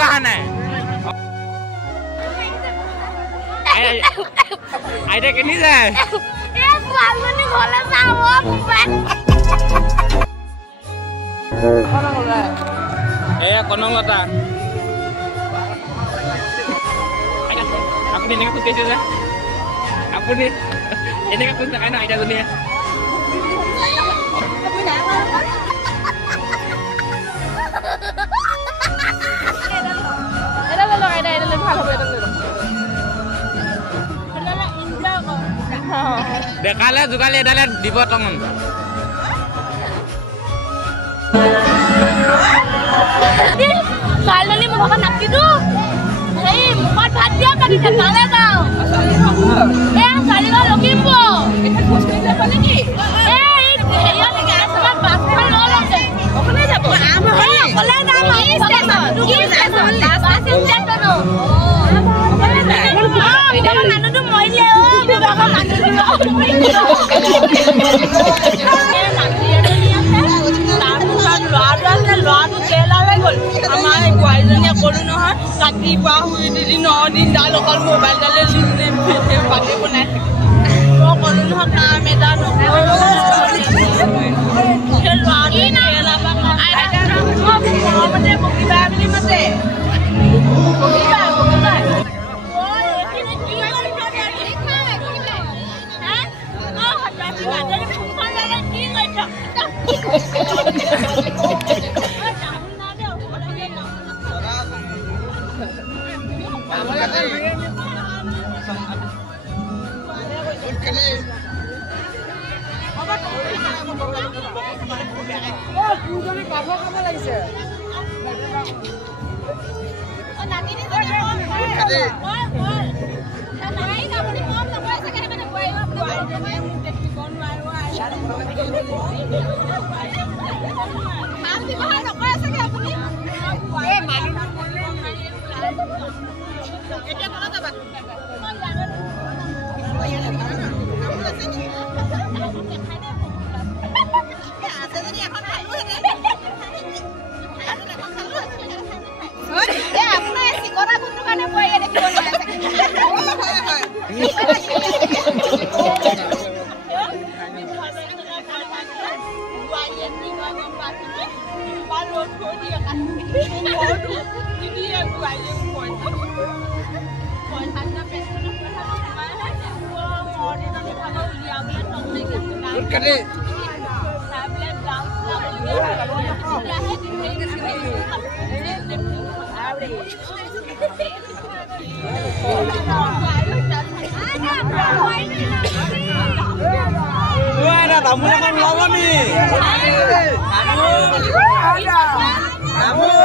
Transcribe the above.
कहा नहीं आइडिया के नहीं जाए एक बार मैंने खोला था वो कनंगलता আপুনি এনেকৈ খোজকাঢ়িছে যে আপুনি এনেকৈ খোজ নাখায় ন আইতাজনীয়ে দেখালে যোগালে এডালে দিব তঙন কালনি মোক নাকি দু এই মুখত ভাত দিয়া কাটি দেখালে যাও এ কালিলা লকিব এটা খোজকাঢ়ি যাব নেকি এই হেয়া নেকি আসলে বাসখন ললছে ওখানে যাব আমি ওখানে যাম কি স্টেশন বাস স্টেশন ওখানে যাম মানুটো মইলে ও বাবা মানুটো ল'ৰাটো কেলালৈ গ'ল আমাৰ গোৱাইজনীয়ে ক'লো নহয় ৰাতিপুৱা শুই দিদি 9 দিন ডাল অকল মোবাইলডালে পাতি বনাই থাকে মই ক'লো নহয় কাম এটা নকৰোঁ ল'ৰাটো কেলাবা মৰমতে বকিবা বুলি মাতে বকিবা Namun